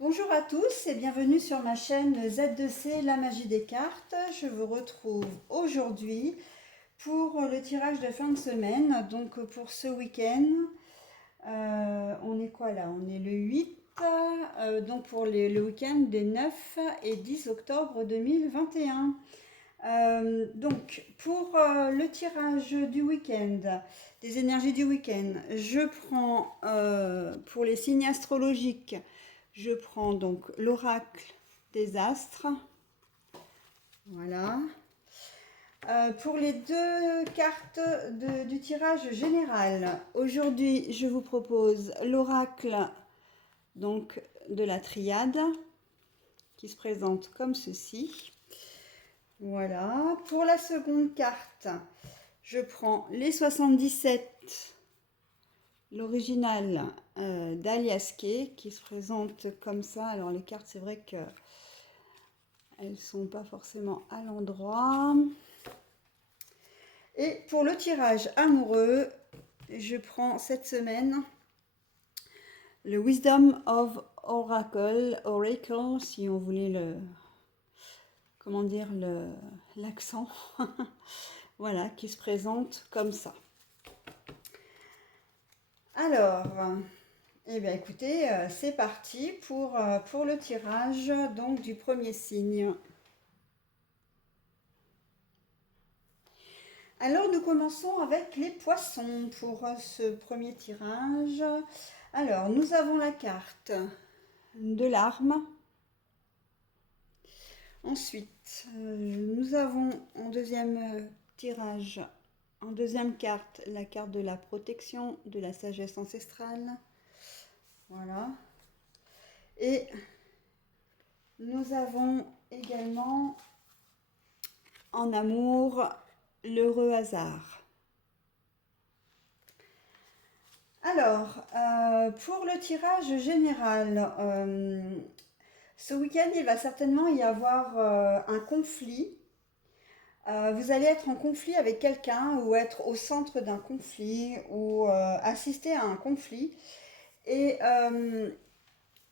Bonjour à tous et bienvenue sur ma chaîne Z2C, la magie des cartes. Je vous retrouve aujourd'hui pour le tirage de fin de semaine, donc pour ce week-end. On est quoi là? On est le 8, donc pour le week-end des 9 et 10 octobre 2021. Donc pour le tirage du week-end, des énergies du week-end, je prends pour les signes astrologiques, je prends donc l'oracle des astres. Voilà. Pour les deux cartes du tirage général, aujourd'hui je vous propose l'oracle donc de la triade qui se présente comme ceci. Voilà. Pour la seconde carte, je prends les 77, l'original d'Alias Kay qui se présente comme ça. Alors les cartes, c'est vrai que elles sont pas forcément à l'endroit. Et pour le tirage amoureux, je prends cette semaine le Wisdom of Oracle, si on voulait comment dire, l'accent. Voilà, qui se présente comme ça. Alors, eh bien écoutez, c'est parti pour le tirage donc du premier signe. Alors nous commençons avec les poissons pour ce premier tirage. Alors nous avons la carte de l'arme. Ensuite, nous avons en deuxième tirage, en deuxième carte, la carte de la protection, de la sagesse ancestrale. Voilà. Et nous avons également en amour l'heureux hasard. Alors, pour le tirage général, ce week-end, il va certainement y avoir un conflit. Vous allez être en conflit avec quelqu'un ou être au centre d'un conflit ou assister à un conflit. Et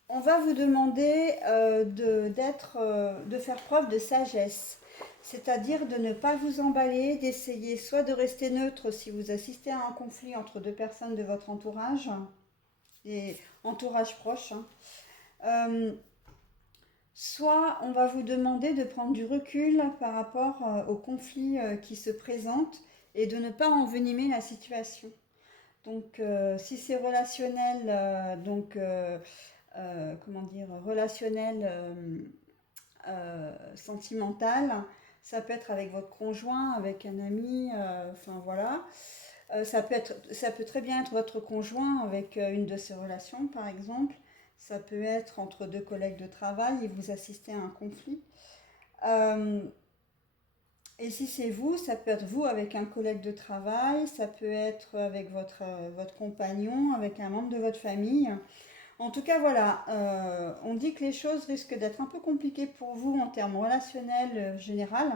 on va vous demander de faire preuve de sagesse, c'est-à-dire de ne pas vous emballer, d'essayer soit de rester neutre si vous assistez à un conflit entre deux personnes de votre entourage, et entourage proche, hein. Soit on va vous demander de prendre du recul par rapport au conflit qui se présente et de ne pas envenimer la situation. Donc, si c'est relationnel, comment dire, relationnel, sentimental, ça peut être avec votre conjoint, avec un ami, enfin voilà. Ça peut très bien être votre conjoint avec une de ses relations, par exemple. Ça peut être entre deux collègues de travail et vous assistez à un conflit. Euh, et si c'est vous, ça peut être vous avec un collègue de travail, ça peut être avec votre compagnon, avec un membre de votre famille. En tout cas, voilà, on dit que les choses risquent d'être un peu compliquées pour vous en termes relationnels général,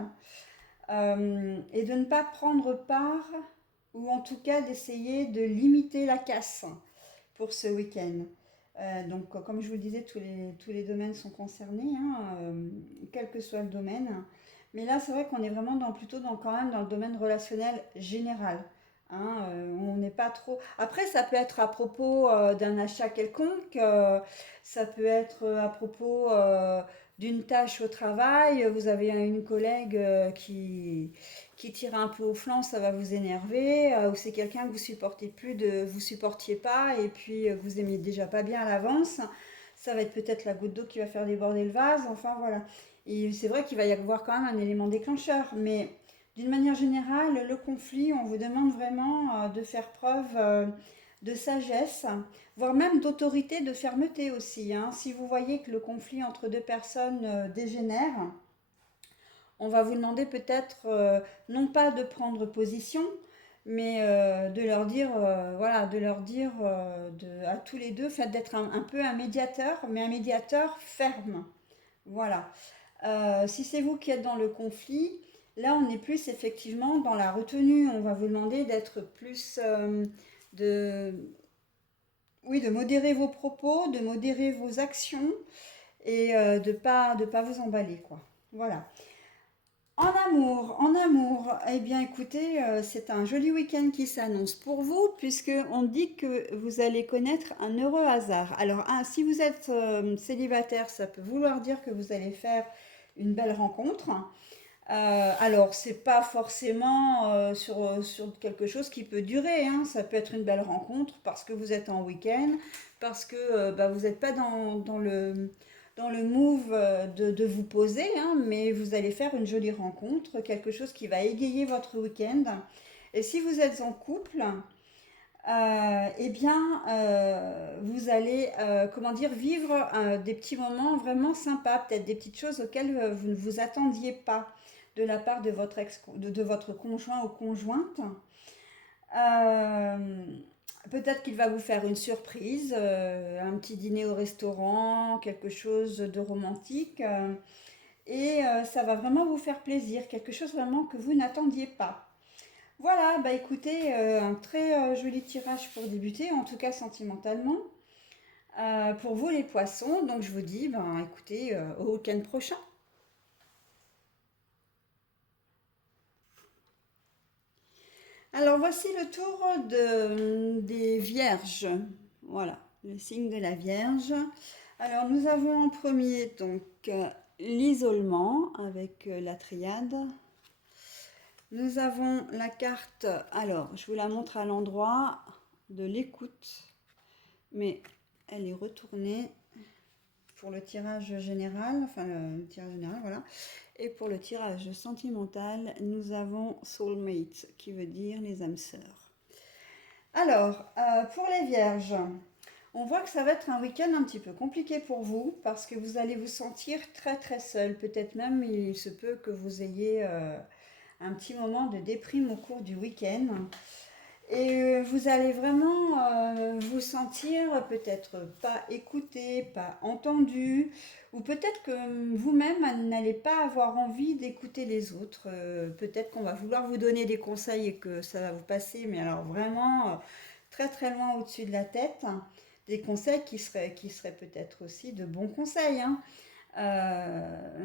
et de ne pas prendre part, ou en tout cas d'essayer de limiter la casse pour ce week-end. Donc, comme je vous le disais, tous les domaines sont concernés, hein, quel que soit le domaine. Mais là, c'est vrai qu'on est vraiment plutôt quand même dans le domaine relationnel général. Hein, on n'est pas trop. Après, ça peut être à propos d'un achat quelconque, ça peut être à propos d'une tâche au travail. Vous avez une collègue qui tire un peu au flanc, ça va vous énerver, ou c'est quelqu'un que vous supportez plus vous supportiez pas et puis que vous aimiez déjà pas bien à l'avance. Ça va être peut-être la goutte d'eau qui va faire déborder le vase. Enfin voilà. Et c'est vrai qu'il va y avoir quand même un élément déclencheur, mais d'une manière générale, le conflit, on vous demande vraiment de faire preuve de sagesse, voire même d'autorité, de fermeté aussi, hein. Si vous voyez que le conflit entre deux personnes dégénère, on va vous demander peut-être non pas de prendre position, mais de leur dire, voilà, de leur dire à tous les deux, fait d'être un peu un médiateur, mais un médiateur ferme. Voilà. Si c'est vous qui êtes dans le conflit, là on est plus effectivement dans la retenue. On va vous demander d'être plus, de, oui, de modérer vos propos, de modérer vos actions et de pas vous emballer, quoi. Voilà. En amour, eh bien écoutez, c'est un joli week-end qui s'annonce pour vous, puisque on dit que vous allez connaître un heureux hasard. Alors, si vous êtes célibataire, ça peut vouloir dire que vous allez faire une belle rencontre. Alors, c'est pas forcément sur quelque chose qui peut durer, hein. Ça peut être une belle rencontre parce que vous êtes en week-end, parce que bah, vous n'êtes pas dans le move de vous poser, hein, mais vous allez faire une jolie rencontre, quelque chose qui va égayer votre week-end. Et si vous êtes en couple, eh bien, vous allez, comment dire, vivre des petits moments vraiment sympas, peut-être des petites choses auxquelles vous ne vous attendiez pas de la part de votre de votre conjoint ou conjointe. Euh, Peut-être qu'il va vous faire une surprise, un petit dîner au restaurant, quelque chose de romantique, et ça va vraiment vous faire plaisir, quelque chose vraiment que vous n'attendiez pas. Voilà, bah écoutez, un très joli tirage pour débuter, en tout cas sentimentalement, pour vous les poissons. Donc je vous dis, ben écoutez, au week-end prochain. Alors voici le tour des vierges. Voilà, le signe de la Vierge. Alors nous avons en premier donc l'isolement avec la triade. Nous avons la carte, alors je vous la montre à l'endroit de l'écoute, mais elle est retournée pour le tirage général, enfin le tirage général, voilà. Et pour le tirage sentimental, nous avons Soulmate, qui veut dire les âmes sœurs. Alors, pour les vierges, on voit que ça va être un week-end un petit peu compliqué pour vous, parce que vous allez vous sentir très très seul. Peut-être même il se peut que vous ayez un petit moment de déprime au cours du week-end. Et vous allez vraiment vous sentir peut-être pas écouté, pas entendu, ou peut-être que vous-même n'allez pas avoir envie d'écouter les autres. Peut-être qu'on va vouloir vous donner des conseils et que ça va vous passer, mais alors vraiment très très loin au-dessus de la tête. Des conseils qui seraient peut-être aussi de bons conseils, hein.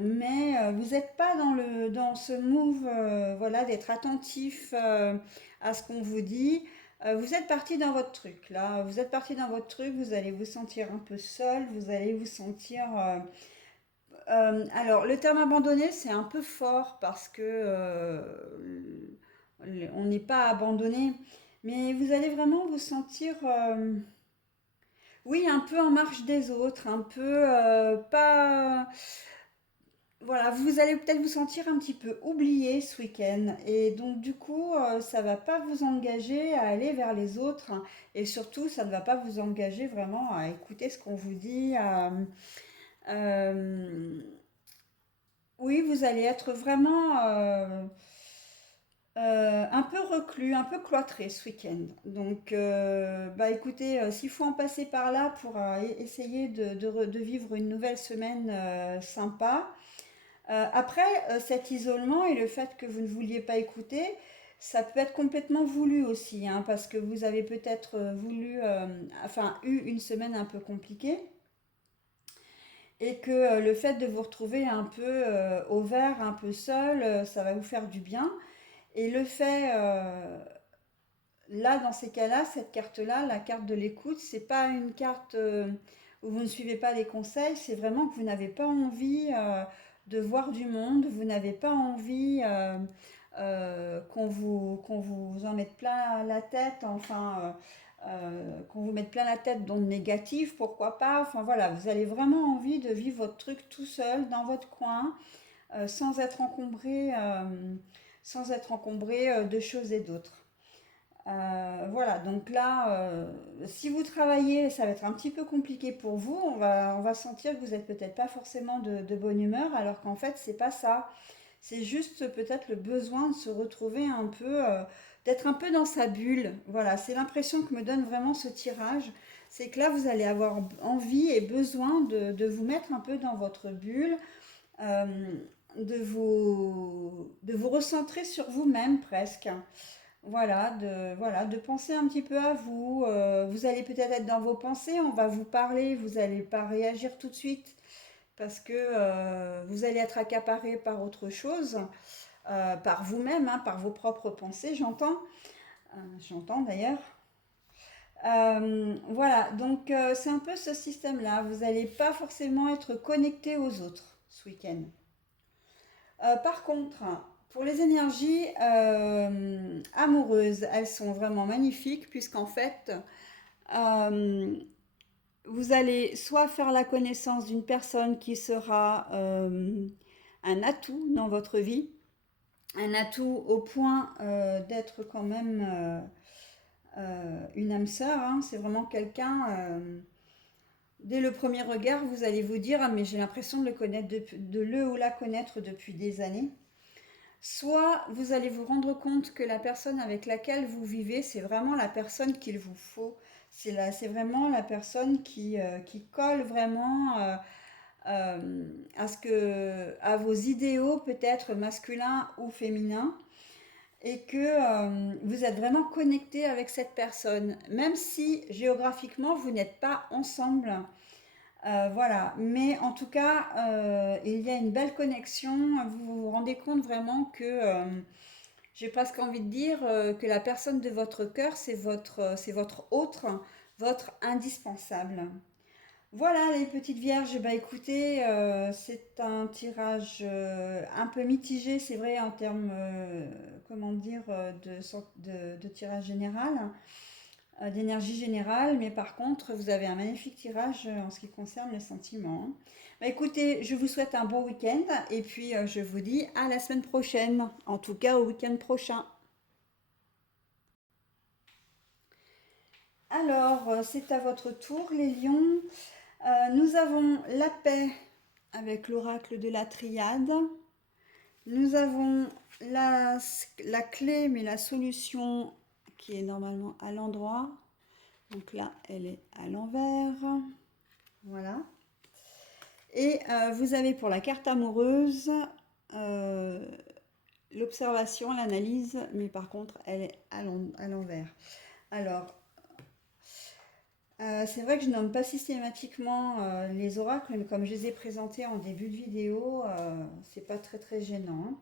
Mais vous n'êtes pas dans ce move voilà, d'être attentif à ce qu'on vous dit. Vous êtes parti dans votre truc, là. Vous êtes parti dans votre truc, vous allez vous sentir un peu seul, vous allez vous sentir... alors, le terme abandonné, c'est un peu fort parce que on n'est pas abandonné, mais vous allez vraiment vous sentir... oui, un peu en marge des autres, un peu pas... Voilà, vous allez peut-être vous sentir un petit peu oublié ce week-end et donc du coup, ça va pas vous engager à aller vers les autres et surtout, ça ne va pas vous engager vraiment à écouter ce qu'on vous dit. Euh, oui, vous allez être vraiment un peu reclus, un peu cloîtré ce week-end. Donc, bah écoutez, s'il faut en passer par là pour essayer de vivre une nouvelle semaine sympa. Après, cet isolement et le fait que vous ne vouliez pas écouter, ça peut être complètement voulu aussi, hein, parce que vous avez peut-être voulu, enfin, eu une semaine un peu compliquée et que le fait de vous retrouver un peu au vert, un peu seul, ça va vous faire du bien. Et le fait, là, dans ces cas-là, cette carte-là, la carte de l'écoute, c'est pas une carte où vous ne suivez pas les conseils, c'est vraiment que vous n'avez pas envie de voir du monde, vous n'avez pas envie qu'on vous en mette plein la tête, enfin, qu'on vous mette plein la tête d'ondes négatives, pourquoi pas, enfin voilà, vous avez vraiment envie de vivre votre truc tout seul, dans votre coin, sans être encombré de choses et d'autres. Voilà, donc là, si vous travaillez, ça va être un petit peu compliqué pour vous. On va sentir que vous n'êtes peut-être pas forcément de bonne humeur, alors qu'en fait, c'est pas ça. C'est juste peut-être le besoin de se retrouver un peu, d'être un peu dans sa bulle. Voilà, c'est l'impression que me donne vraiment ce tirage. C'est que là, vous allez avoir envie et besoin de vous mettre un peu dans votre bulle, euh, de vous recentrer sur vous-même presque. voilà, de penser un petit peu à vous. Vous allez peut-être être dans vos pensées, on va vous parler, vous n'allez pas réagir tout de suite parce que vous allez être accaparé par autre chose, par vous-même, hein, par vos propres pensées, j'entends d'ailleurs. Voilà, donc c'est un peu ce système-là. Vous n'allez pas forcément être connecté aux autres ce week-end. Par contre, pour les énergies amoureuses, elles sont vraiment magnifiques puisqu'en fait, euh, vous allez soit faire la connaissance d'une personne qui sera un atout dans votre vie, un atout au point d'être quand même une âme sœur, hein. C'est vraiment quelqu'un, dès le premier regard, vous allez vous dire, ah mais j'ai l'impression de le connaître, de le ou la connaître depuis des années. Soit vous allez vous rendre compte que la personne avec laquelle vous vivez, c'est vraiment la personne qu'il vous faut. C'est vraiment la personne qui colle vraiment à vos idéaux, peut-être masculins ou féminins, et que vous êtes vraiment connecté avec cette personne, même si géographiquement vous n'êtes pas ensemble. Voilà, mais en tout cas, il y a une belle connexion. Vous vous rendez compte vraiment que j'ai presque envie de dire que la personne de votre cœur, c'est votre autre, votre indispensable. Voilà les petites vierges, bah écoutez, c'est un tirage un peu mitigé, c'est vrai en termes, comment dire, de tirage général, d'énergie générale, mais par contre, vous avez un magnifique tirage en ce qui concerne les sentiments, hein. Bah écoutez, je vous souhaite un bon week-end et puis je vous dis à la semaine prochaine, en tout cas au week-end prochain. Alors, c'est à votre tour, les lions. Nous avons la paix avec l'oracle de la triade. Nous avons la clé, mais la solution qui est normalement à l'endroit. Donc là, elle est à l'envers. Voilà. Et vous avez pour la carte amoureuse euh, l'observation, l'analyse, mais par contre, elle est à l'envers. Alors, c'est vrai que je nomme pas systématiquement les oracles, mais comme je les ai présentés en début de vidéo, c'est pas très très gênant, hein.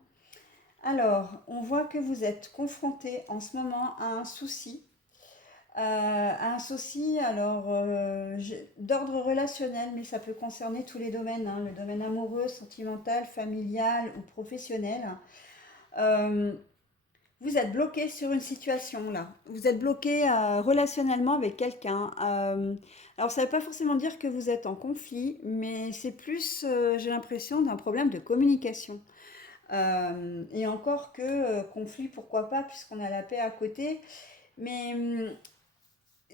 Alors, on voit que vous êtes confronté en ce moment à un souci. Un souci, alors, d'ordre relationnel, mais ça peut concerner tous les domaines, hein, le domaine amoureux, sentimental, familial ou professionnel. Euh, vous êtes bloqué sur une situation là. Vous êtes bloqué relationnellement avec quelqu'un. Alors ça ne veut pas forcément dire que vous êtes en conflit, mais c'est plus, j'ai l'impression, d'un problème de communication. Et encore que conflit, pourquoi pas, puisqu'on a la paix à côté. Mais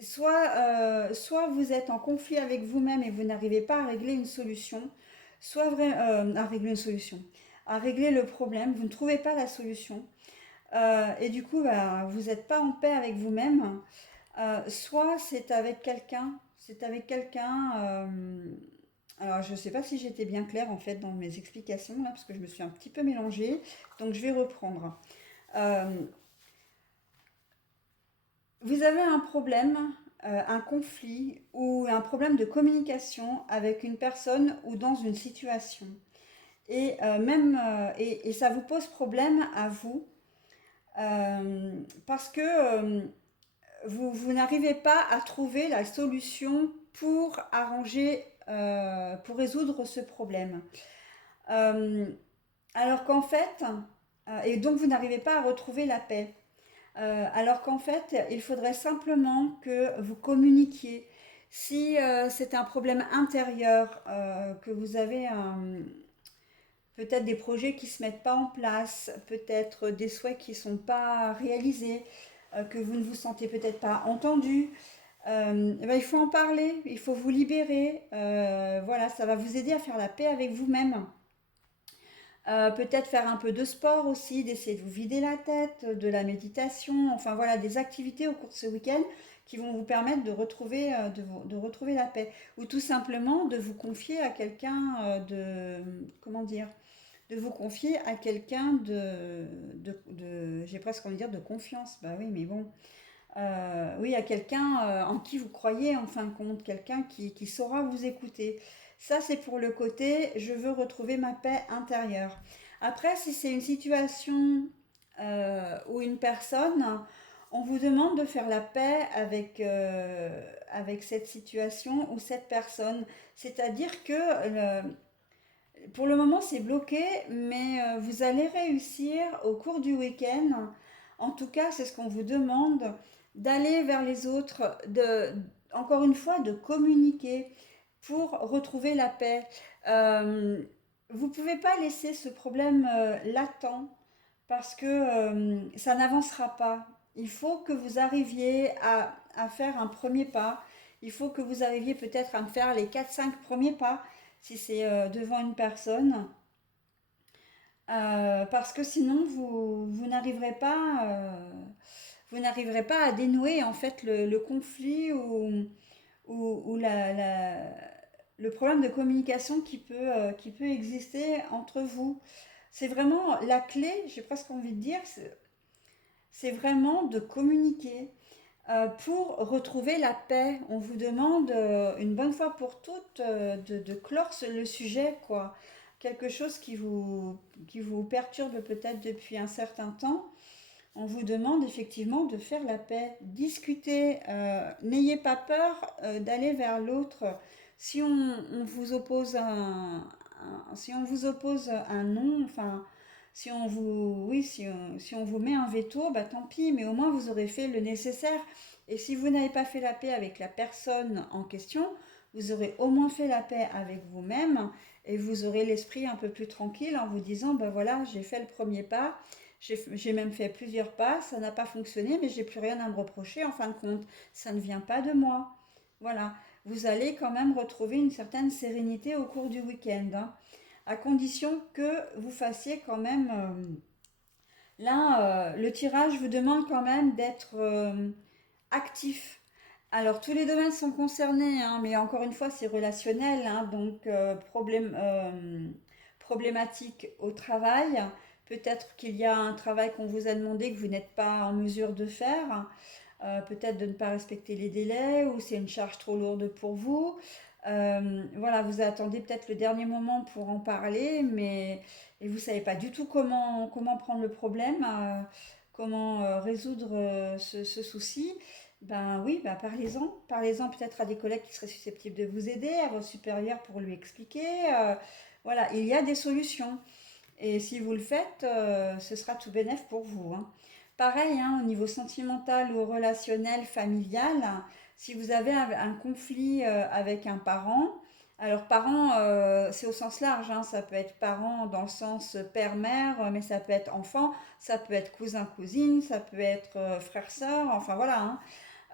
soit vous êtes en conflit avec vous-même et vous n'arrivez pas à régler une solution, à régler une solution, à régler le problème, vous ne trouvez pas la solution. Et du coup, bah, vous n'êtes pas en paix avec vous-même. Soit c'est avec quelqu'un. Alors, je ne sais pas si j'étais bien claire en fait dans mes explications là, parce que je me suis un petit peu mélangée. Donc, je vais reprendre. Euh, Vous avez un problème, un conflit ou un problème de communication avec une personne ou dans une situation. Et ça vous pose problème à vous parce que vous n'arrivez pas à trouver la solution pour arranger, pour résoudre ce problème. Euh, alors qu'en fait, et donc vous n'arrivez pas à retrouver la paix. Alors qu'en fait, il faudrait simplement que vous communiquiez. Si c'est un problème intérieur, que vous avez peut-être des projets qui ne se mettent pas en place, peut-être des souhaits qui ne sont pas réalisés, que vous ne vous sentez peut-être pas entendu, eh ben, il faut en parler, il faut vous libérer. Voilà, ça va vous aider à faire la paix avec vous-même. Peut-être faire un peu de sport aussi, d'essayer de vous vider la tête, de la méditation, enfin voilà, des activités au cours de ce week-end qui vont vous permettre de retrouver la paix. Ou tout simplement de vous confier à quelqu'un comment dire, de vous confier à quelqu'un j'ai presque envie de dire de confiance. Bah oui, mais bon, oui, à quelqu'un en qui vous croyez en fin de compte, quelqu'un qui saura vous écouter. Ça, c'est pour le côté, je veux retrouver ma paix intérieure. Après, si c'est une situation ou une personne, on vous demande de faire la paix avec cette situation ou cette personne. C'est-à-dire que pour le moment, c'est bloqué, mais vous allez réussir au cours du week-end. En tout cas, c'est ce qu'on vous demande, d'aller vers les autres, encore une fois, de communiquer pour retrouver la paix. Euh, vous ne pouvez pas laisser ce problème latent parce que ça n'avancera pas. Il faut que vous arriviez à faire un premier pas. Il faut que vous arriviez peut-être à me faire les quatre cinq premiers pas si c'est devant une personne. Parce que sinon, vous n'arriverez pas à dénouer en fait le conflit ou le problème de communication qui peut exister entre vous. C'est vraiment la clé, j'ai presque envie de dire, c'est vraiment de communiquer pour retrouver la paix. On vous demande une bonne fois pour toutes de clore le sujet, quoi. Quelque chose qui vous perturbe peut-être depuis un certain temps. On vous demande effectivement de faire la paix, discuter. N'ayez pas peur d'aller vers l'autre. Si on vous oppose si on vous oppose un non, enfin, si on vous, oui, si on vous met un veto, bah tant pis, mais au moins vous aurez fait le nécessaire. Et si vous n'avez pas fait la paix avec la personne en question, vous aurez au moins fait la paix avec vous-même et vous aurez l'esprit un peu plus tranquille en vous disant, ben voilà, j'ai fait le premier pas, j'ai même fait plusieurs pas, ça n'a pas fonctionné, mais j'ai plus rien à me reprocher en fin de compte. Ça ne vient pas de moi. Voilà. Vous allez quand même retrouver une certaine sérénité au cours du week-end, hein, à condition que vous fassiez quand même là, le tirage vous demande quand même d'être actif. Alors, tous les domaines sont concernés, hein, mais encore une fois, c'est relationnel, hein, donc problématique au travail. Peut-être qu'il y a un travail qu'on vous a demandé que vous n'êtes pas en mesure de faire. Peut-être de ne pas respecter les délais ou c'est une charge trop lourde pour vous. Voilà, vous attendez peut-être le dernier moment pour en parler, mais et vous ne savez pas du tout comment prendre le problème, comment résoudre ce souci. Ben oui, ben parlez-en. Parlez-en peut-être à des collègues qui seraient susceptibles de vous aider, à vos supérieurs pour lui expliquer. Voilà, il y a des solutions. Et si vous le faites, ce sera tout bénef pour vous, hein. Pareil, hein, au niveau sentimental ou relationnel, familial, si vous avez un conflit avec un parent, alors parent, c'est au sens large, hein, ça peut être parent dans le sens père-mère, mais ça peut être enfant, ça peut être cousin-cousine, ça peut être frère-sœur, enfin voilà, hein.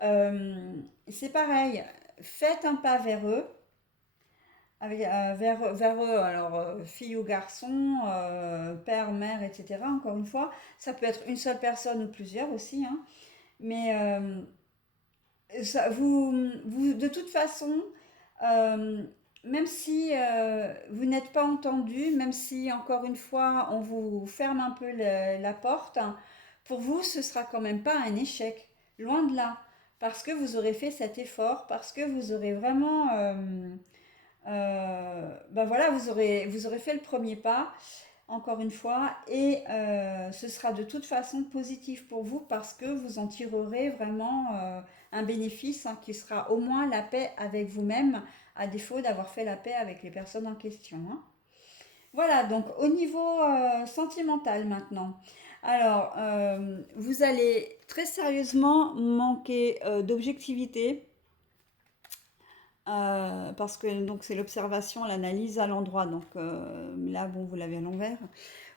Euh, c'est pareil, faites un pas vers eux, vers eux, alors fille ou garçon, père, mère, etc. Encore une fois, ça peut être une seule personne ou plusieurs aussi, hein. Mais de toute façon, euh, même si vous n'êtes pas entendu, même si encore une fois on vous ferme un peu la porte, hein, pour vous ce sera quand même pas un échec, loin de là, parce que vous aurez fait cet effort, parce que vous aurez vraiment ben voilà, vous aurez fait le premier pas, encore une fois, et ce sera de toute façon positif pour vous parce que vous en tirerez vraiment un bénéfice, hein, qui sera au moins la paix avec vous-même, à défaut d'avoir fait la paix avec les personnes en question, hein. Voilà, donc au niveau sentimental maintenant. Alors, vous allez très sérieusement manquer d'objectivité parce que donc c'est l'observation, l'analyse à l'endroit. Donc là, bon, vous l'avez à l'envers.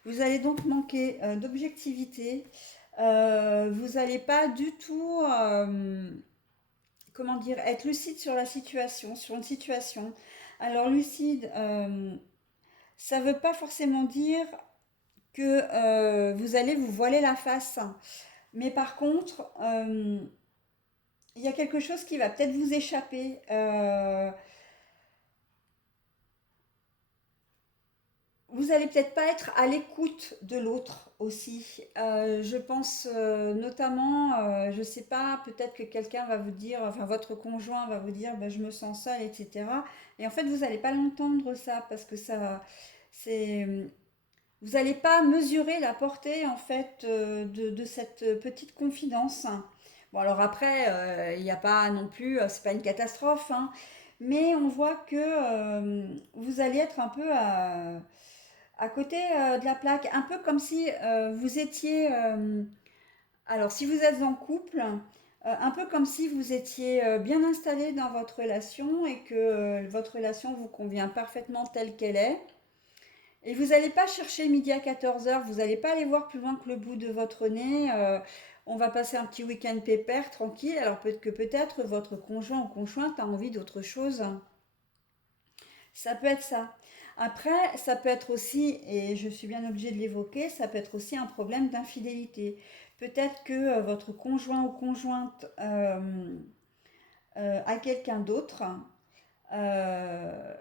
Vous allez donc manquer d'objectivité. Vous n'allez pas du tout, comment dire, être lucide sur la situation, sur une situation. Alors lucide, ça ne veut pas forcément dire que vous allez vous voiler la face. Mais par contre, il y a quelque chose qui va peut-être vous échapper. vous allez peut-être pas être à l'écoute de l'autre aussi. Je pense notamment, je sais pas, peut-être que quelqu'un va vous dire, enfin votre conjoint va vous dire, ben, je me sens seule, etc. Et en fait, vous n'allez pas l'entendre ça parce que ça, c'est, vous n'allez pas mesurer la portée en fait de cette petite confidence. Bon alors après, il n'y a pas non plus, c'est pas une catastrophe, hein, mais on voit que vous allez être un peu à côté de la plaque, un peu comme si vous étiez, alors si vous êtes en couple, un peu comme si vous étiez bien installé dans votre relation et que votre relation vous convient parfaitement telle qu'elle est. Et vous n'allez pas chercher midi à 14 heures, vous n'allez pas aller voir plus loin que le bout de votre nez. On va passer un petit week-end pépère, tranquille. Alors peut-être votre conjoint ou conjointe a envie d'autre chose. Ça peut être ça. Après, ça peut être aussi, et je suis bien obligée de l'évoquer, ça peut être aussi un problème d'infidélité. Peut-être que votre conjoint ou conjointe a quelqu'un d'autre euh,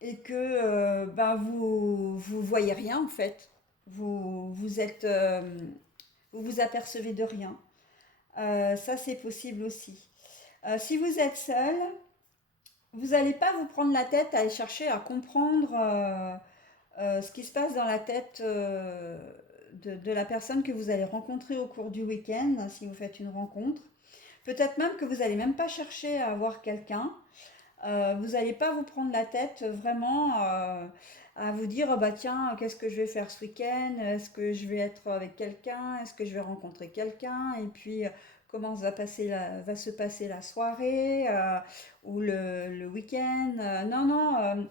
et que ben vous voyez rien en fait. Vous êtes, vous vous apercevez de rien. Ça c'est possible aussi. Si vous êtes seul, vous n'allez pas vous prendre la tête à aller chercher à comprendre ce qui se passe dans la tête de la personne que vous allez rencontrer au cours du week-end, si vous faites une rencontre. Peut-être même que vous n'allez même pas chercher à voir quelqu'un. Vous n'allez pas vous prendre la tête vraiment à vous dire oh bah tiens, qu'est-ce que je vais faire ce week-end? Est-ce que je vais être avec quelqu'un? Est-ce que je vais rencontrer quelqu'un? Et puis comment va se passer la soirée ou le week-end? Non, non.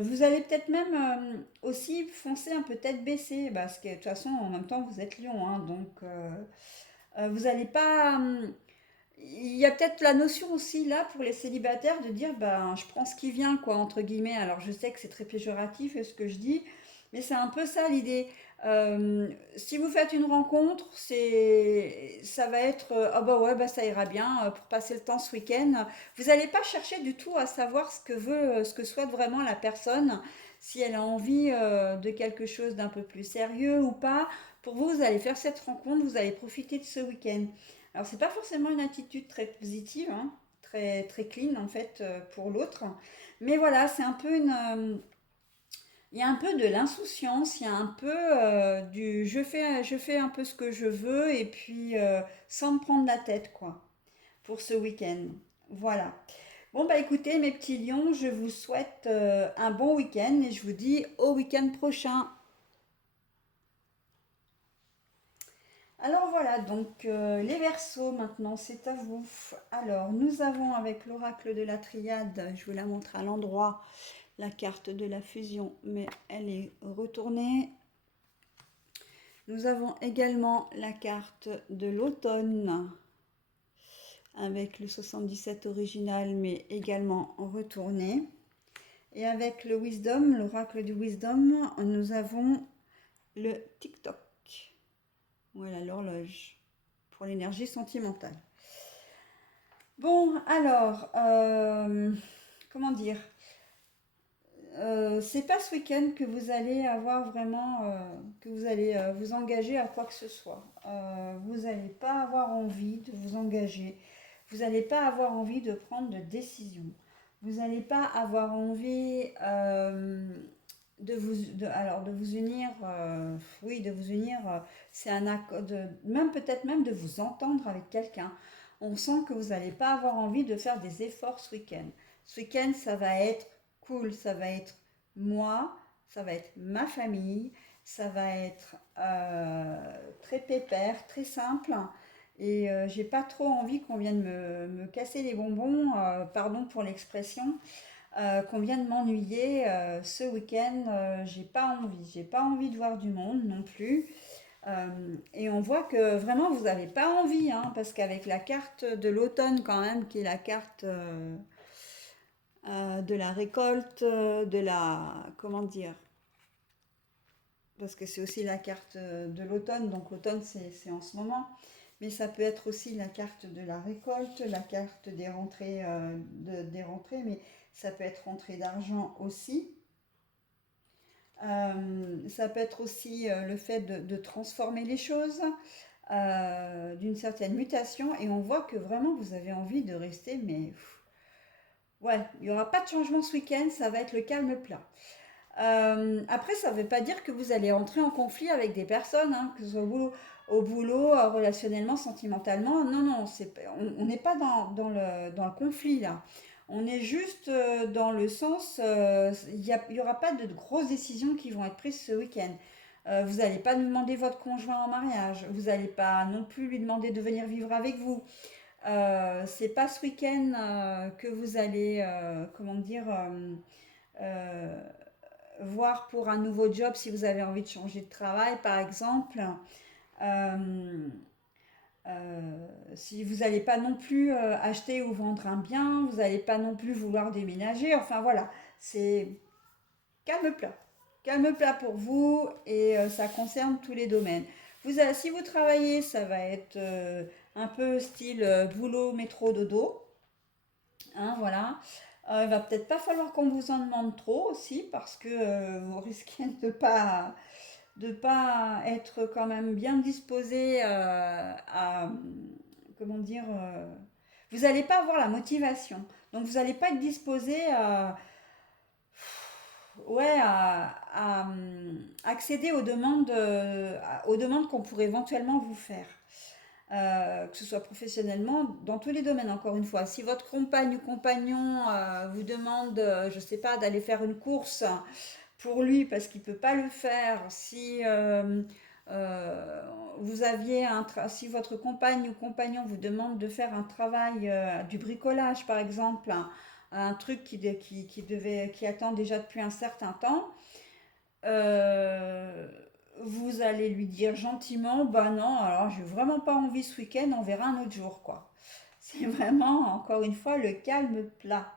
Vous allez peut-être même aussi foncer un peu tête baissée, parce que de toute façon, en même temps, vous êtes lion, hein, donc vous n'allez pas. Il y a peut-être la notion aussi là pour les célibataires de dire ben je prends ce qui vient quoi entre guillemets. Alors je sais que c'est très péjoratif ce que je dis, mais c'est un peu ça l'idée. Si vous faites une rencontre, ça va être ah bah ouais bah ça ira bien pour passer le temps ce week-end. Vous n'allez pas chercher du tout à savoir ce que souhaite vraiment la personne, si elle a envie de quelque chose d'un peu plus sérieux ou pas. Pour vous, vous allez faire cette rencontre, vous allez profiter de ce week-end. Alors, c'est pas forcément une attitude très positive, hein, très, très clean en fait pour l'autre. Mais voilà, c'est un peu une. Il y a un peu de l'insouciance, il y a un peu du je fais un peu ce que je veux et puis sans me prendre la tête, quoi, pour ce week-end. Voilà. Bon, bah écoutez, mes petits lions, je vous souhaite un bon week-end et je vous dis au week-end prochain. Alors voilà, donc les Verseaux maintenant, c'est à vous. Alors, nous avons avec l'oracle de la triade, je vous la montre à l'endroit, la carte de la fusion, mais elle est retournée. Nous avons également la carte de l'automne, avec le 77 original, mais également retourné. Et avec le wisdom, l'oracle du wisdom, nous avons le TikTok. Voilà l'horloge pour l'énergie sentimentale. Bon, alors, comment dire c'est pas ce week-end que vous allez avoir vraiment, que vous allez vous engager à quoi que ce soit. Vous n'allez pas avoir envie de vous engager. Vous n'allez pas avoir envie de prendre de décision. Vous n'allez pas avoir envie alors de vous unir. Oui, de vous unir. C'est un accord, même peut-être même de vous entendre avec quelqu'un. On sent que vous n'allez pas avoir envie de faire des efforts ce week-end. Ce week-end, ça va être cool, ça va être moi, ça va être ma famille, ça va être très pépère, très simple. Et j'ai pas trop envie qu'on vienne me casser les bonbons, pardon pour l'expression, qu'on vienne m'ennuyer ce week-end. J'ai pas envie de voir du monde non plus. Et on voit que vraiment vous n'avez pas envie, hein, parce qu'avec la carte de l'automne quand même, qui est la carte de la récolte, de la... Comment dire? Parce que c'est aussi la carte de l'automne, donc l'automne c'est en ce moment. Mais ça peut être aussi la carte de la récolte, la carte des rentrées, des rentrées, mais ça peut être rentrée d'argent aussi. Ça peut être aussi le fait de transformer les choses, d'une certaine mutation, et on voit que vraiment vous avez envie de rester, mais ouais, il n'y aura pas de changement ce week-end, ça va être le calme plat. Après, ça ne veut pas dire que vous allez entrer en conflit avec des personnes, hein, que ce soit au boulot, relationnellement, sentimentalement. Non, non, on n'est pas dans le conflit là. On est juste dans le sens, il y aura pas de grosses décisions qui vont être prises ce week-end. Vous n'allez pas demander votre conjoint en mariage. Vous n'allez pas non plus lui demander de venir vivre avec vous. C'est pas ce week-end que vous allez, comment dire, euh, voir pour un nouveau job si vous avez envie de changer de travail, par exemple. Euh, Si vous n'allez pas non plus acheter ou vendre un bien, vous n'allez pas non plus vouloir déménager. Enfin voilà, c'est calme plat. Calme plat pour vous et ça concerne tous les domaines. Si vous travaillez, ça va être un peu style boulot, métro, dodo. Hein, voilà. Il va peut-être pas falloir qu'on vous en demande trop aussi parce que vous risquez de pas être quand même bien disposé à, comment dire, vous n'allez pas avoir la motivation. Donc vous n'allez pas être disposé à, ouais, accéder aux demandes qu'on pourrait éventuellement vous faire. Que ce soit professionnellement, dans tous les domaines, encore une fois. Si votre compagne ou compagnon vous demande, je ne sais pas, d'aller faire une course pour lui parce qu'il ne peut pas le faire, euh, si votre compagne ou compagnon vous demande de faire un travail, du bricolage par exemple, un truc qui attend déjà depuis un certain temps, euh, vous allez lui dire gentiment, bah non, alors j'ai vraiment pas envie ce week-end, on verra un autre jour, quoi. C'est vraiment, encore une fois, le calme plat.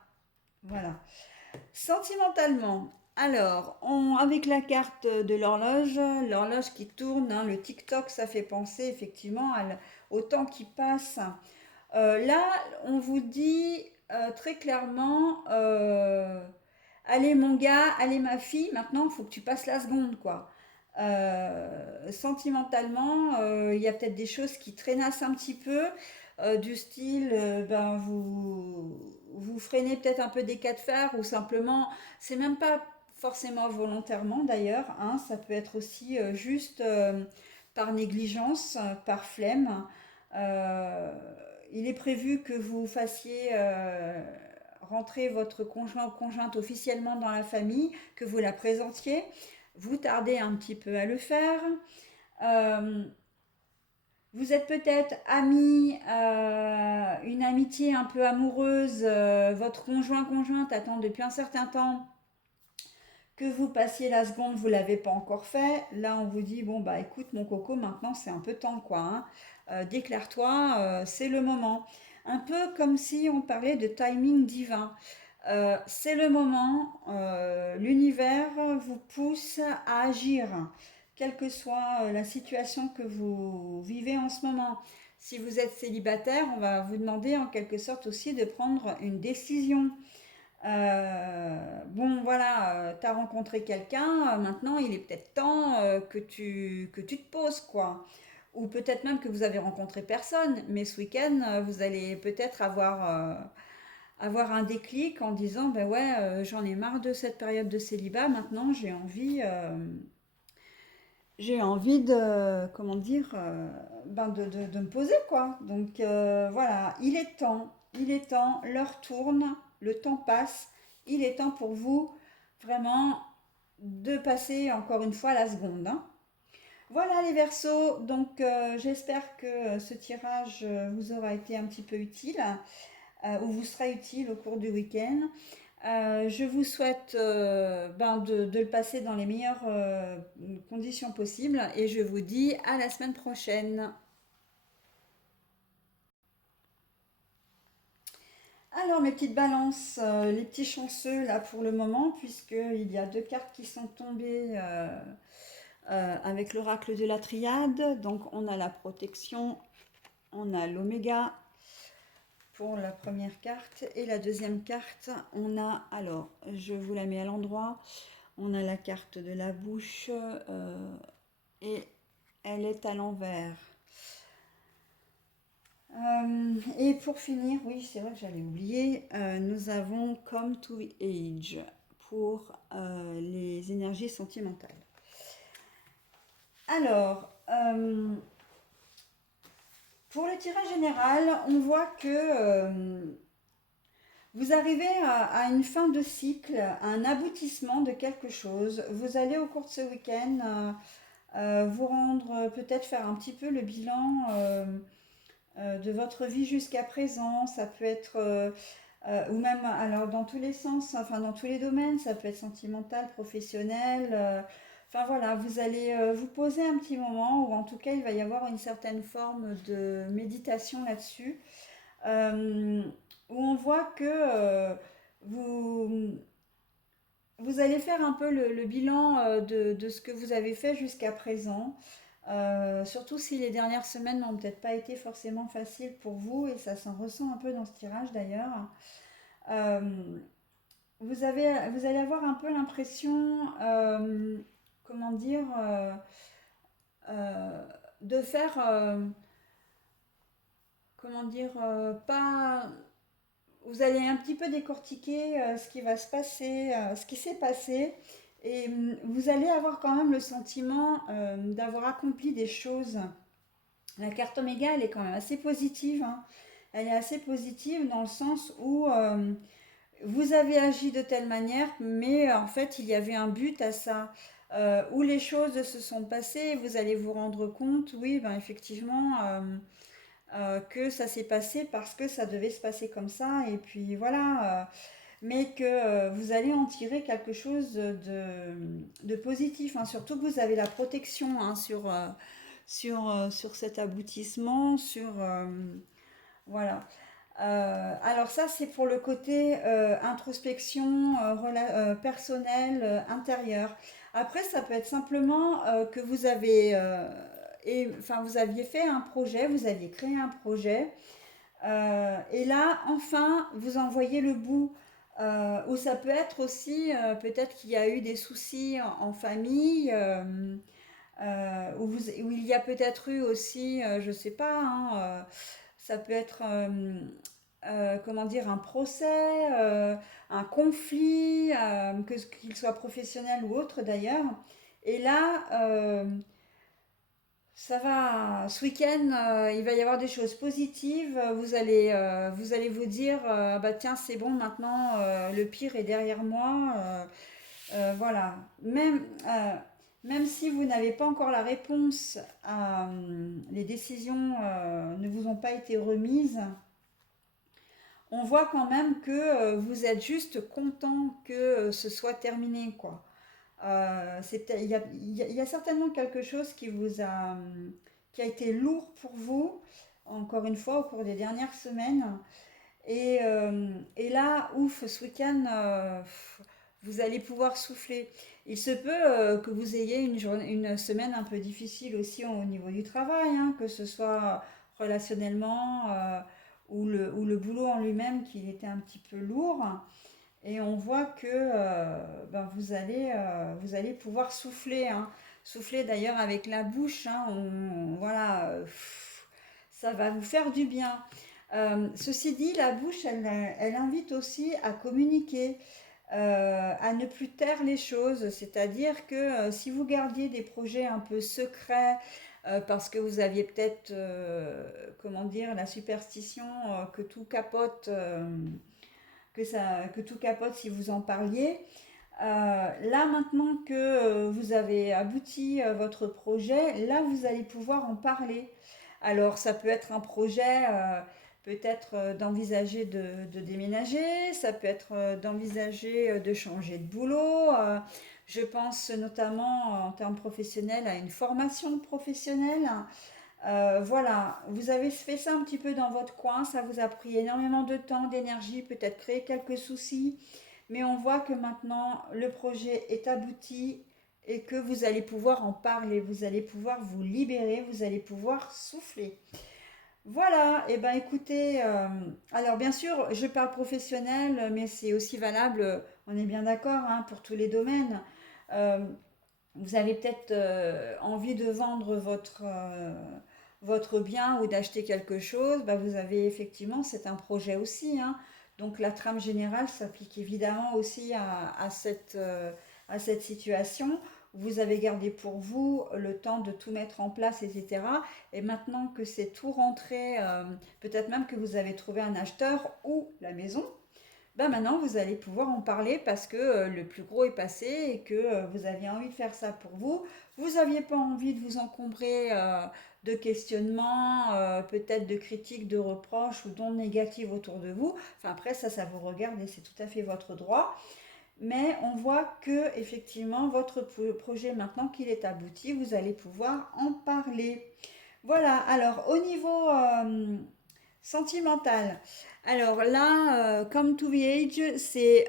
Voilà. Sentimentalement, alors, avec la carte de l'horloge qui tourne, hein, le TikTok, ça fait penser effectivement au temps qui passe. Là, on vous dit très clairement, allez mon gars, allez ma fille, maintenant il faut que tu passes la seconde, quoi. Sentimentalement, il y a peut-être des choses qui traînassent un petit peu, du style, ben vous freinez peut-être un peu des cas de fer, ou simplement, c'est même pas forcément volontairement d'ailleurs, hein, ça peut être aussi juste par négligence, par flemme. Euh, il est prévu que vous fassiez rentrer votre conjoint ou conjointe officiellement dans la famille, que vous la présentiez. Vous tardez un petit peu à le faire. Euh, Vous êtes peut-être amis, une amitié un peu amoureuse, votre conjointe attend depuis un certain temps que vous passiez la seconde, vous ne l'avez pas encore fait. Là, on vous dit, bon, bah écoute, mon coco, maintenant c'est un peu temps, quoi, hein. Déclare-toi, c'est le moment. Un peu comme si on parlait de timing divin. C'est le moment, l'univers vous pousse à agir, quelle que soit la situation que vous vivez en ce moment. Si vous êtes célibataire, on va vous demander en quelque sorte aussi de prendre une décision. Bon, voilà, tu as rencontré quelqu'un, maintenant il est peut-être temps que tu te poses, quoi. Ou peut-être même que vous avez rencontré personne, mais ce week-end, vous allez peut-être avoir un déclic en disant, ben ouais, j'en ai marre de cette période de célibat, maintenant j'ai envie de, comment dire, ben de me poser, quoi. Donc voilà, il est temps, l'heure tourne, le temps passe, il est temps pour vous vraiment de passer encore une fois la seconde, hein. Voilà les Verseaux, donc j'espère que ce tirage vous aura été un petit peu utile, ou vous sera utile au cours du week-end. Je vous souhaite ben, de le passer dans les meilleures conditions possibles et je vous dis à la semaine prochaine. Alors mes petites balances, les petits chanceux là pour le moment, puisqu'il y a deux cartes qui sont tombées avec l'oracle de la triade. Donc on a la protection, on a l'oméga pour la première carte et la deuxième carte, on a, alors je vous la mets à l'endroit. On a la carte de la bouche et elle est à l'envers. Et pour finir, oui, c'est vrai que j'allais oublier, nous avons Come to Age pour les énergies sentimentales. Alors, pour le tirage général, on voit que vous arrivez à une fin de cycle, à un aboutissement de quelque chose. Vous allez au cours de ce week-end vous rendre, peut-être faire un petit peu le bilan de votre vie jusqu'à présent. Ça peut être, ou même, alors dans tous les sens, enfin dans tous les domaines, ça peut être sentimental, professionnel. Enfin voilà, vous allez vous poser un petit moment, ou en tout cas il va y avoir une certaine forme de méditation là-dessus, euh, où on voit que vous, vous allez faire un peu le bilan de ce que vous avez fait jusqu'à présent. Surtout si les dernières semaines n'ont peut-être pas été forcément faciles pour vous, et ça s'en ressent un peu dans ce tirage d'ailleurs. Euh, vous allez avoir un peu l'impression, comment dire, euh, de faire, comment dire, pas. Vous allez un petit peu décortiquer ce qui va se passer, ce qui s'est passé, et vous allez avoir quand même le sentiment d'avoir accompli des choses. La carte Oméga, elle est quand même assez positive, hein. Elle est assez positive dans le sens où vous avez agi de telle manière, mais en fait, il y avait un but à ça. Où les choses se sont passées, vous allez vous rendre compte, oui, ben effectivement, que ça s'est passé parce que ça devait se passer comme ça, et puis voilà, mais que vous allez en tirer quelque chose de positif, hein. Surtout que vous avez la protection, hein, sur cet aboutissement, voilà. Alors ça, c'est pour le côté introspection personnelle, intérieure. Après, ça peut être simplement que vous avez, enfin, vous aviez fait un projet, vous aviez créé un projet, et là, enfin, vous en voyez le bout. Ou ça peut être aussi, peut-être qu'il y a eu des soucis en famille, où il y a peut-être eu aussi, je sais pas, hein, ça peut être, comment dire, un procès, un conflit, qu'il soit professionnel ou autre d'ailleurs. Et là, ça va, ce week-end, il va y avoir des choses positives. Vous allez vous dire, ah bah tiens, c'est bon, maintenant, le pire est derrière moi. Voilà. Même si vous n'avez pas encore la réponse, les décisions ne vous ont pas été remises, on voit quand même que vous êtes juste content que ce soit terminé, quoi. Il y a certainement quelque chose qui a été lourd pour vous, encore une fois, au cours des dernières semaines. Et là, ouf, ce week-end, vous allez pouvoir souffler. Il se peut que vous ayez une semaine un peu difficile aussi au niveau du travail, hein, que ce soit relationnellement ou le boulot en lui-même qui était un petit peu lourd. Et on voit que ben, vous allez pouvoir souffler, hein. Souffler d'ailleurs avec la bouche, hein. Voilà, ça va vous faire du bien. Ceci dit, la bouche, elle invite aussi à communiquer, à ne plus taire les choses. C'est-à-dire que si vous gardiez des projets un peu secrets, parce que vous aviez peut-être, comment dire, la superstition que tout capote, que tout capote si vous en parliez. Là maintenant que vous avez abouti votre projet, là vous allez pouvoir en parler. Alors ça peut être un projet, peut-être d'envisager de déménager, ça peut être d'envisager de changer de boulot. Je pense notamment en termes professionnels à une formation professionnelle. Voilà, vous avez fait ça un petit peu dans votre coin, ça vous a pris énormément de temps, d'énergie, peut-être créé quelques soucis, mais on voit que maintenant le projet est abouti et que vous allez pouvoir en parler, vous allez pouvoir vous libérer, vous allez pouvoir souffler. Voilà, et ben écoutez, alors bien sûr, je parle professionnel, mais c'est aussi valable, on est bien d'accord, hein, pour tous les domaines. Euh, Vous avez peut-être envie de vendre votre bien ou d'acheter quelque chose. Bah, vous avez effectivement, c'est un projet aussi, hein. Donc la trame générale s'applique évidemment aussi à cette situation. Vous avez gardé pour vous le temps de tout mettre en place, etc. Et maintenant que c'est tout rentré, peut-être même que vous avez trouvé un acheteur ou la maison, ben maintenant vous allez pouvoir en parler parce que le plus gros est passé et que vous aviez envie de faire ça pour vous. Vous n'aviez pas envie de vous encombrer de questionnements, peut-être de critiques, de reproches ou d'ondes négatives autour de vous. Enfin après ça vous regarde et c'est tout à fait votre droit. Mais on voit que effectivement votre projet maintenant qu'il est abouti, vous allez pouvoir en parler. Voilà, alors au niveau sentimental. Alors là, comme to the age, c'est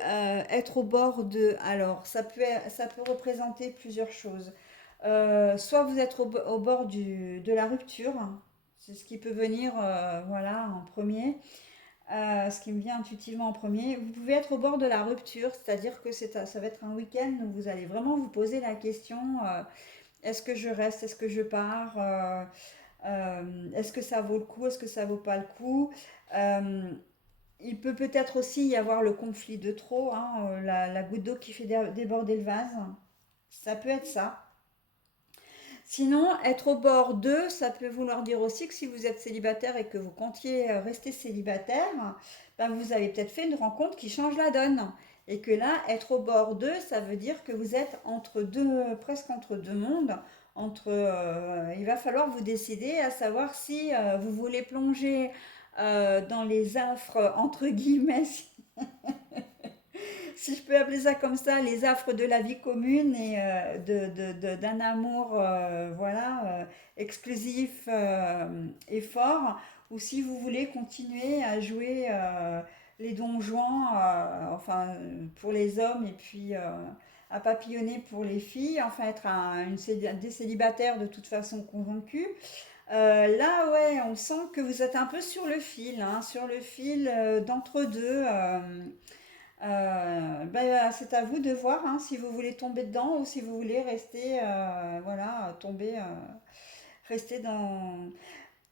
être au bord de. Alors, ça peut représenter plusieurs choses. Soit vous êtes au bord de la rupture, c'est ce qui peut venir, voilà, en premier. Ce qui me vient intuitivement en premier. Vous pouvez être au bord de la rupture, c'est-à-dire que ça va être un week-end où vous allez vraiment vous poser la question est-ce que je reste, est-ce que je pars est-ce que ça vaut le coup, est-ce que ça vaut pas le coup Euh, Il peut peut-être aussi y avoir le conflit de trop, hein, la goutte d'eau qui fait déborder le vase. Ça peut être ça. Sinon, être au bord d'eux, ça peut vouloir dire aussi que si vous êtes célibataire et que vous comptiez rester célibataire, ben vous avez peut-être fait une rencontre qui change la donne. Et que là, être au bord d'eux, ça veut dire que vous êtes entre deux, presque entre deux mondes. Il va falloir vous décider à savoir si vous voulez plonger dans les affres, entre guillemets, si je peux appeler ça comme ça, les affres de la vie commune et d'un amour voilà, exclusif et fort, ou si vous voulez continuer à jouer les donjons, enfin pour les hommes et puis à papillonner pour les filles, enfin être des célibataires de toute façon convaincus. Là, ouais, on sent que vous êtes un peu sur le fil, hein, sur le fil d'entre-deux. Ben, c'est à vous de voir hein, si vous voulez tomber dedans ou si vous voulez rester, voilà, rester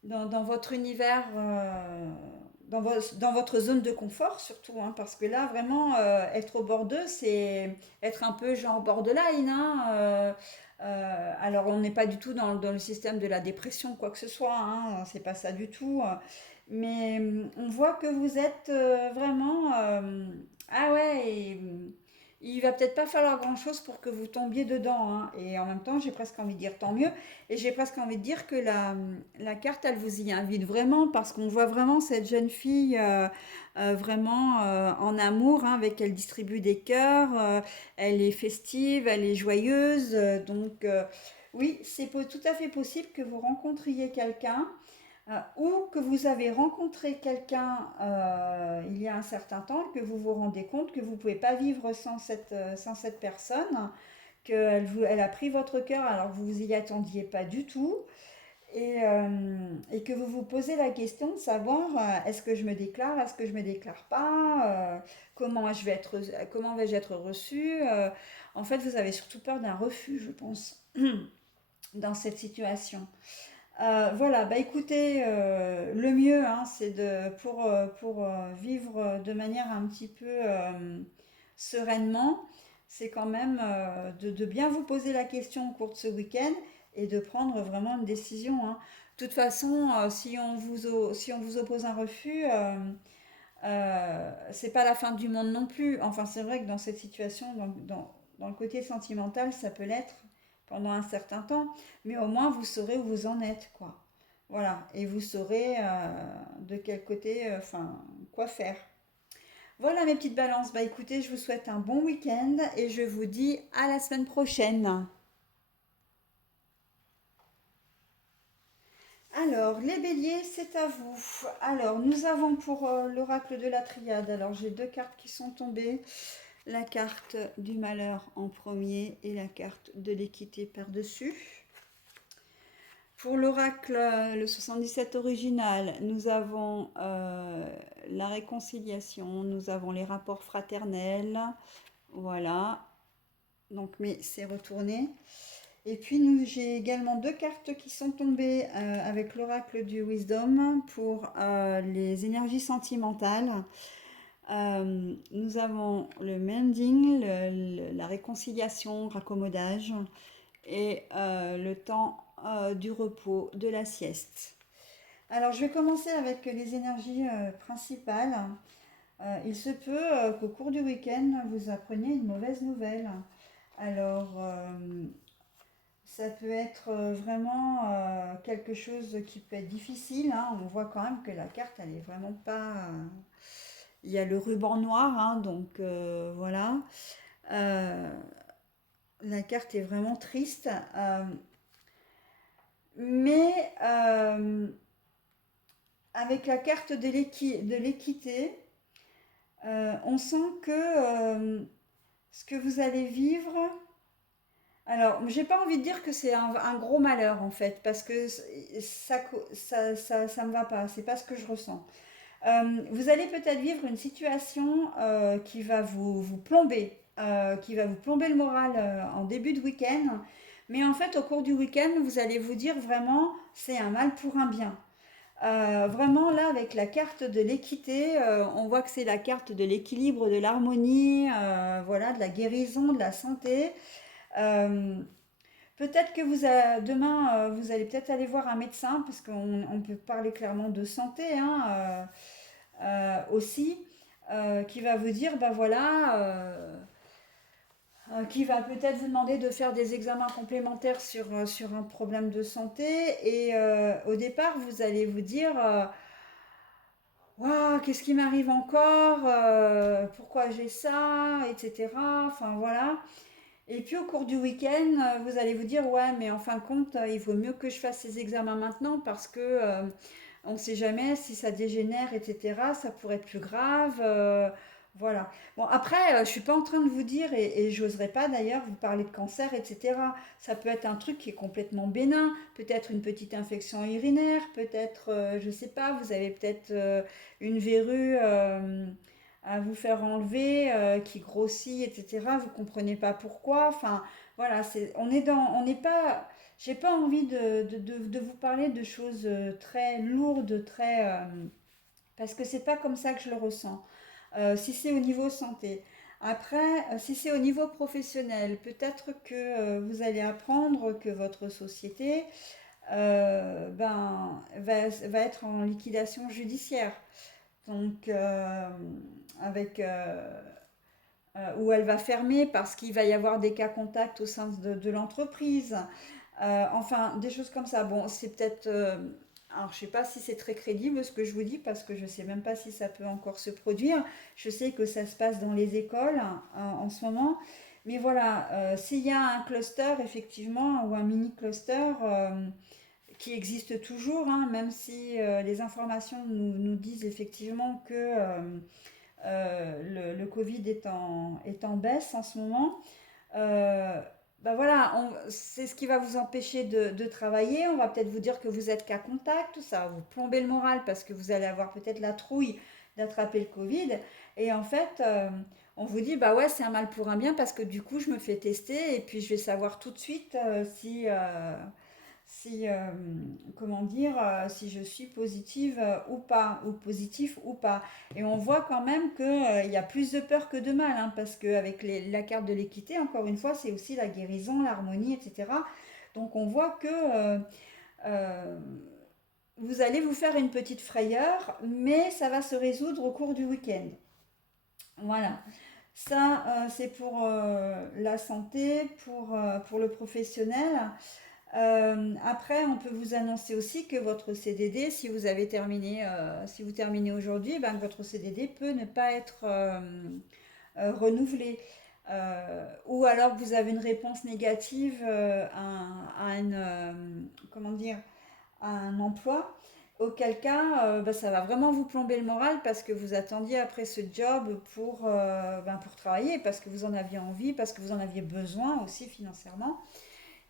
dans votre univers, dans votre zone de confort surtout, hein, parce que là, vraiment, être au bord d'eux, c'est être un peu genre borderline, hein, alors, on n'est pas du tout dans le système de la dépression, quoi que ce soit, hein, c'est pas ça du tout. Mais on voit que vous êtes vraiment. Ah ouais, il va peut-être pas falloir grand-chose pour que vous tombiez dedans, hein. Et en même temps, j'ai presque envie de dire tant mieux. Et j'ai presque envie de dire que la carte, elle vous y invite vraiment, parce qu'on voit vraiment cette jeune fille vraiment en amour, hein, avec elle distribue des cœurs, elle est festive, elle est joyeuse. Oui, tout à fait possible que vous rencontriez quelqu'un ou que vous avez rencontré quelqu'un il y a un certain temps, que vous vous rendez compte que vous ne pouvez pas vivre sans cette personne, elle a pris votre cœur alors que vous vous y attendiez pas du tout, et que vous vous posez la question de savoir est-ce que je me déclare, est-ce que je me déclare pas, comment vais-je être reçue. En fait, vous avez surtout peur d'un refus, je pense, dans cette situation. Voilà, bah écoutez, le mieux, hein, c'est pour vivre de manière un petit peu sereinement, c'est quand même de bien vous poser la question au cours de ce week-end et de prendre vraiment une décision, hein. De toute façon, si on vous oppose un refus, c'est pas la fin du monde non plus. Enfin, c'est vrai que dans cette situation, dans le côté sentimental, ça peut l'être pendant un certain temps, mais au moins vous saurez où vous en êtes, quoi. Voilà, et vous saurez de quel côté, enfin, quoi faire. Voilà mes petites balances. Bah écoutez, je vous souhaite un bon week-end et je vous dis à la semaine prochaine. Alors, les béliers, c'est à vous. Alors, nous avons pour l'oracle de la triade, alors j'ai deux cartes qui sont tombées. La carte du malheur en premier et la carte de l'équité par-dessus. Pour l'oracle, le 77 original, nous avons la réconciliation, nous avons les rapports fraternels, voilà. Donc, mais c'est retourné. Et puis, nous, j'ai également deux cartes qui sont tombées avec l'oracle du Wisdom pour les énergies sentimentales. Nous avons le mending, la réconciliation, raccommodage et le temps du repos, de la sieste. Alors, je vais commencer avec les énergies principales. Il se peut qu'au cours du week-end, vous appreniez une mauvaise nouvelle. Alors, ça peut être vraiment quelque chose qui peut être difficile, hein. On voit quand même que la carte, elle est vraiment pas. Il y a le ruban noir, hein, donc voilà. Euh, la carte est vraiment triste. Mais avec la carte de l'équité, on sent que ce que vous allez vivre. Alors, j'ai pas envie de dire que c'est un gros malheur en fait, parce que ça me va pas, c'est pas ce que je ressens. Vous allez peut-être vivre une situation qui va vous plomber, qui va vous plomber le moral en début de week-end, mais en fait, au cours du week-end, vous allez vous dire vraiment, c'est un mal pour un bien. Vraiment, là, avec la carte de l'équité, on voit que c'est la carte de l'équilibre, de l'harmonie, voilà, de la guérison, de la santé. Euh, Peut-être que demain, vous allez peut-être aller voir un médecin, parce qu'on peut parler clairement de santé, hein, aussi, qui va vous dire, ben voilà, qui va peut-être vous demander de faire des examens complémentaires sur un problème de santé. Et au départ, vous allez vous dire, waouh, qu'est-ce qui m'arrive encore, pourquoi j'ai ça, etc. Enfin voilà. Et puis au cours du week-end, vous allez vous dire, ouais, mais en fin de compte, il vaut mieux que je fasse ces examens maintenant parce que on ne sait jamais si ça dégénère, etc. Ça pourrait être plus grave. Voilà. Bon, après, je ne suis pas en train de vous dire, et j'oserais pas d'ailleurs vous parler de cancer, etc. Ça peut être un truc qui est complètement bénin, peut-être une petite infection urinaire, peut-être, je ne sais pas, vous avez peut-être une verrue. À vous faire enlever, qui grossit, etc. Vous comprenez pas pourquoi. Enfin, voilà, on n'est pas. J'ai pas envie de vous parler de choses très lourdes, parce que c'est pas comme ça que je le ressens. Si c'est au niveau santé. Après, si c'est au niveau professionnel, peut-être que vous allez apprendre que votre société va être en liquidation judiciaire. Donc, où elle va fermer parce qu'il va y avoir des cas contacts au sein de l'entreprise. Enfin, des choses comme ça. Bon, c'est peut-être. Alors, je ne sais pas si c'est très crédible ce que je vous dis parce que je ne sais même pas si ça peut encore se produire. Je sais que ça se passe dans les écoles en ce moment. Mais voilà, s'il y a un cluster, effectivement, ou un mini cluster qui existe toujours, hein, même si les informations nous disent effectivement que le Covid est en baisse en ce moment. Euh, ben voilà, c'est ce qui va vous empêcher de travailler. On va peut-être vous dire que vous êtes qu'à contact, ça va vous plomber le moral parce que vous allez avoir peut-être la trouille d'attraper le Covid. Et en fait, on vous dit, bah ouais, c'est un mal pour un bien parce que du coup, je me fais tester et puis je vais savoir tout de suite si comment dire, si je suis positive ou pas, ou positif ou pas. Et on voit quand même qu'il y a plus de peur que de mal, hein, parce qu'avec la carte de l'équité, encore une fois, c'est aussi la guérison, l'harmonie, etc. Donc on voit que euh, vous allez vous faire une petite frayeur, mais ça va se résoudre au cours du week-end. Voilà. Ça, c'est pour la santé, pour le professionnel. Après, on peut vous annoncer aussi que votre CDD, si vous terminez aujourd'hui, ben, votre CDD peut ne pas être renouvelé. Ou alors que vous avez une réponse négative comment dire, à un emploi. Auquel cas, ben, ça va vraiment vous plomber le moral parce que vous attendiez après ce job pour travailler, parce que vous en aviez envie, parce que vous en aviez besoin aussi financièrement.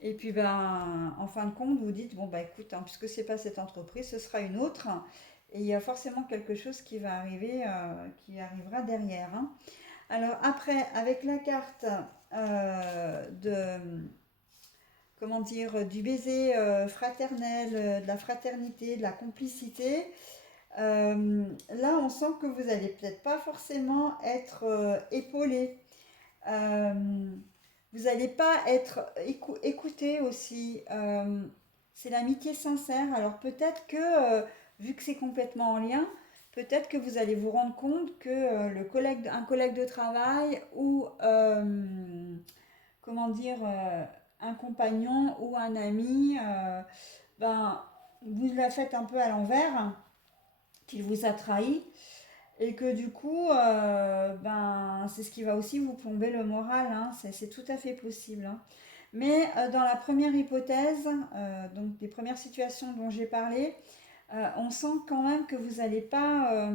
Et puis, ben, en fin de compte, vous dites, bon, bah écoute, hein, puisque c'est pas cette entreprise, ce sera une autre. Et il y a forcément quelque chose qui va arriver, qui arrivera derrière, hein. Alors après, avec la carte comment dire, du baiser fraternel, de la fraternité, de la complicité. Là, on sent que vous n'allez peut-être pas forcément être épaulé. Euh, Vous n'allez pas être écouté aussi. C'est l'amitié sincère. Alors peut-être que, vu que c'est complètement en lien, peut-être que vous allez vous rendre compte que un collègue de travail ou, comment dire, un compagnon ou un ami, ben, vous la faites un peu à l'envers, qu'il vous a trahi et que du coup, ben, c'est ce qui va aussi vous plomber le moral, hein. C'est tout à fait possible, hein. Mais dans la première hypothèse, donc les premières situations dont j'ai parlé, on sent quand même que vous allez pas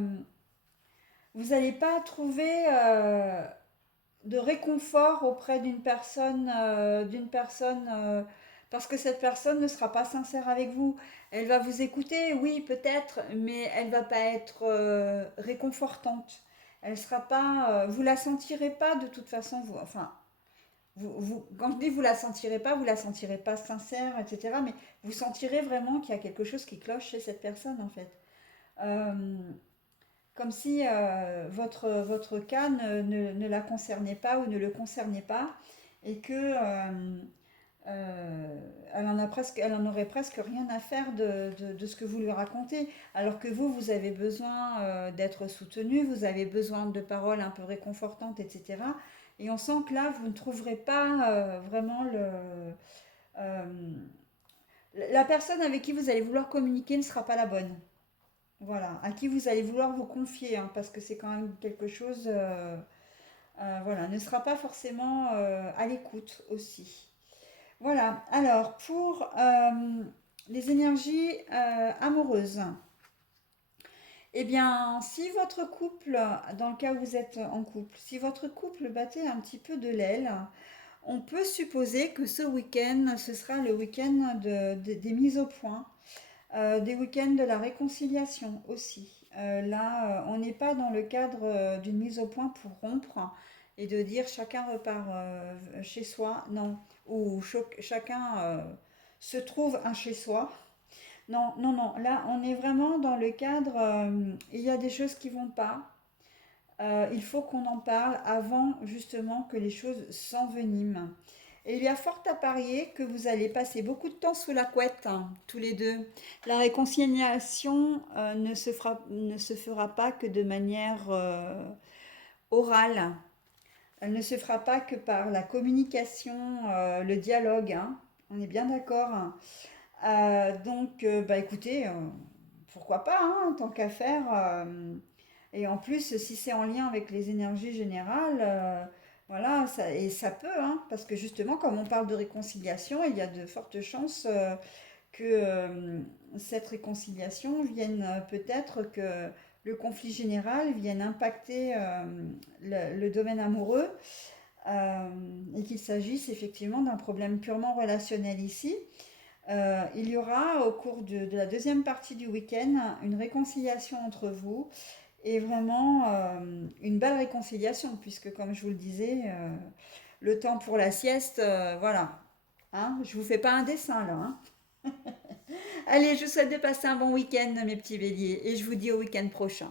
trouver de réconfort auprès d'une personne, parce que cette personne ne sera pas sincère avec vous. Elle va vous écouter, oui, peut-être, mais elle va pas être réconfortante. Elle sera pas, vous la sentirez pas de toute façon. Enfin, quand je dis vous la sentirez pas sincère, etc. Mais vous sentirez vraiment qu'il y a quelque chose qui cloche chez cette personne, en fait. Euh, Comme si votre cas ne la concernait pas ou ne le concernait pas et que elle en aurait presque rien à faire de ce que vous lui racontez. Alors que vous avez besoin d'être soutenu, vous avez besoin de paroles un peu réconfortantes, etc. Et on sent que là, vous ne trouverez pas vraiment euh, la personne avec qui vous allez vouloir communiquer ne sera pas la bonne. Voilà, à qui vous allez vouloir vous confier, hein, parce que c'est quand même quelque chose, voilà, ne sera pas forcément à l'écoute aussi. Voilà, alors pour les énergies amoureuses, eh bien, si votre couple, dans le cas où vous êtes en couple, si votre couple battait un petit peu de l'aile, on peut supposer que ce week-end, ce sera le week-end des mises au point. Des week-ends de la réconciliation aussi. Là, on n'est pas dans le cadre d'une mise au point pour rompre et de dire chacun repart chez soi, non, ou chacun se trouve un chez soi. Non, non, non, là, on est vraiment dans le cadre, il y a des choses qui vont pas. Il faut qu'on en parle avant justement que les choses s'enveniment. Et il y a fort à parier que vous allez passer beaucoup de temps sous la couette, hein, tous les deux. La réconciliation ne se fera pas que de manière orale. Elle ne se fera pas que par la communication, le dialogue, hein. On est bien d'accord, hein. Bah écoutez, pourquoi pas, hein, tant qu'à faire. Et en plus, si c'est en lien avec les énergies générales, voilà, et ça peut, hein, parce que justement, comme on parle de réconciliation, il y a de fortes chances que cette réconciliation vienne peut-être que le conflit général vienne impacter le domaine amoureux et qu'il s'agisse effectivement d'un problème purement relationnel ici. Il y aura au cours de la deuxième partie du week-end une réconciliation entre vous et vraiment une belle réconciliation puisque comme je vous le disais, le temps pour la sieste, voilà. Hein, je vous fais pas un dessin là, hein. Allez, je vous souhaite de passer un bon week-end mes petits béliers et je vous dis au week-end prochain.